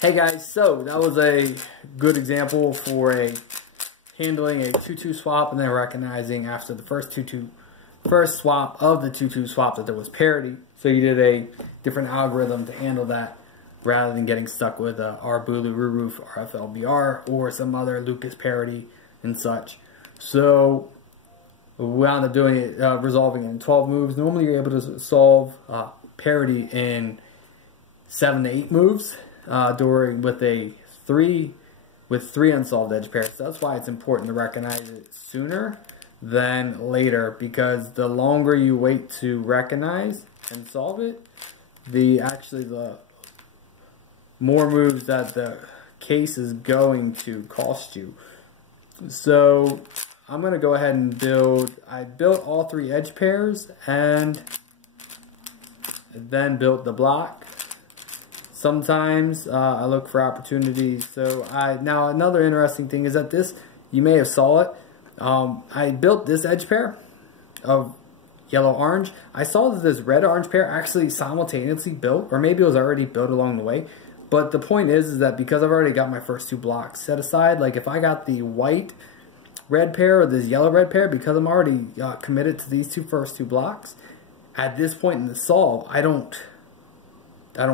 Hey guys, so that was a good example for handling a 2-2 swap and then recognizing after the first swap of the 2-2 swap that there was parity. So you did a different algorithm to handle that rather than getting stuck with Arbulu, Roof, RFLBR, or some other Lucas parity and such. So we wound up doing it, resolving it in 12 moves. Normally you're able to solve parity in 7 to 8 moves with three unsolved edge pairs. So that's why it's important to recognize it sooner than later, because the longer you wait to recognize and solve it, the more moves that the case is going to cost you. So I'm going to go ahead and I built all 3 edge pairs and then built the block. Sometimes I look for opportunities. So now another interesting thing is that you may have saw it. I built this edge pair of yellow-orange. I saw that this red-orange pair actually simultaneously built, or maybe it was already built along the way. But the point is that because I've already got my first 2 blocks set aside, like if I got the white-red pair or this yellow-red pair, because I'm already committed to these first two blocks, at this point in the solve, I don't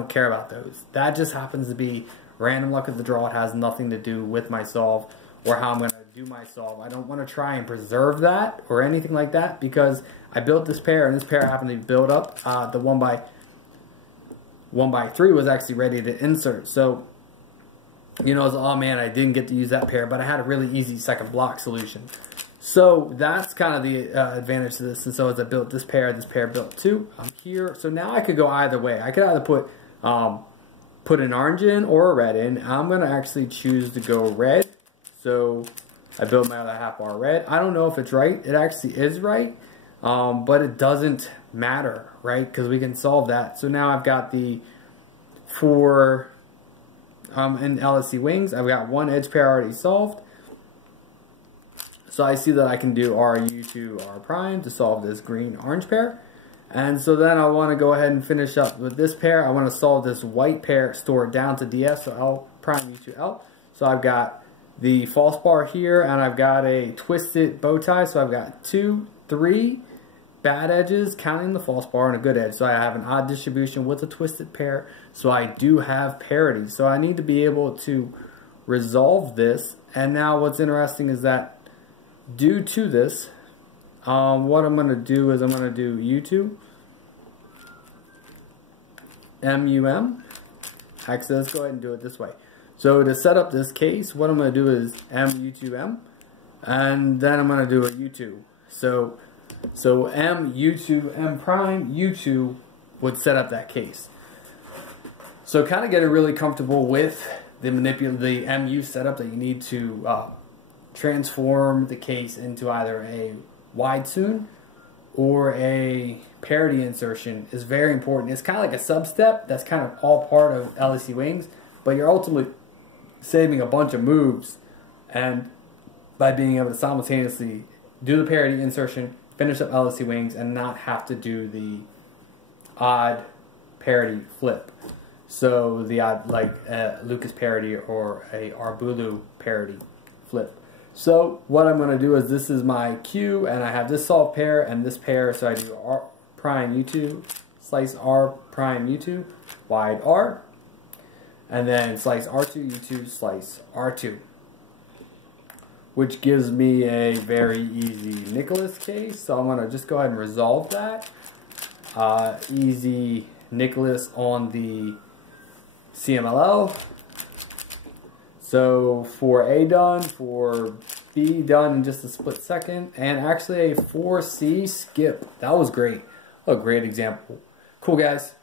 care about those. That just happens to be random luck of the draw. It has nothing to do with my solve or how I'm going to do my solve. I don't want to try and preserve that or anything like that, because I built this pair and this pair happened to be built up. The 1x3 was actually ready to insert. So, you know, it's, oh man, I didn't get to use that pair, but I had a really easy second block solution. So that's kind of the advantage to this. And so as I built this pair built 2. I'm here. So now I could go either way. I could either put an orange in or a red in. I'm going to actually choose to go red. So I built my other half bar red. I don't know if it's right. It actually is right. But it doesn't matter, right? Because we can solve that. So now I've got the 4 in LSC wings. I've got 1 edge pair already solved. So I see that I can do RU to R prime to solve this green-orange pair. And so then I want to go ahead and finish up with this pair. I want to solve this white pair, store it down to DS, so L prime U to L. So I've got the false bar here, and I've got a twisted bow tie. So I've got 2, 3 bad edges, counting the false bar, and a good edge. So I have an odd distribution with a twisted pair. So I do have parity. So I need to be able to resolve this. And now what's interesting is that due to this, what I'm going to do is I'm going to do U2, MUM. Actually, let's go ahead and do it this way. So to set up this case, what I'm going to do is MU2M, and then I'm going to do a U2. So MU2 M prime U2 would set up that case. So kind of getting really comfortable with the MU setup that you need to transform the case into either a wide tune or a parity insertion is very important. It's kind of like a sub-step that's kind of all part of LSC wings, but you're ultimately saving a bunch of moves and by being able to simultaneously do the parity insertion, finish up LSC wings, and not have to do the odd parity flip. So the odd, like Lucas parity or a Arbulu parity flip. So what I'm going to do is, this is my Q, and I have this solved pair and this pair, so I do R prime U2, slice R prime U2, wide R, and then slice R2, U2, slice R2, which gives me a very easy Nicholas case. So I'm going to just go ahead and resolve that. Easy Nicholas on the CMLL. So for A done, for B done in just a split second, and actually a 4C skip. That was great. A great example. Cool, guys.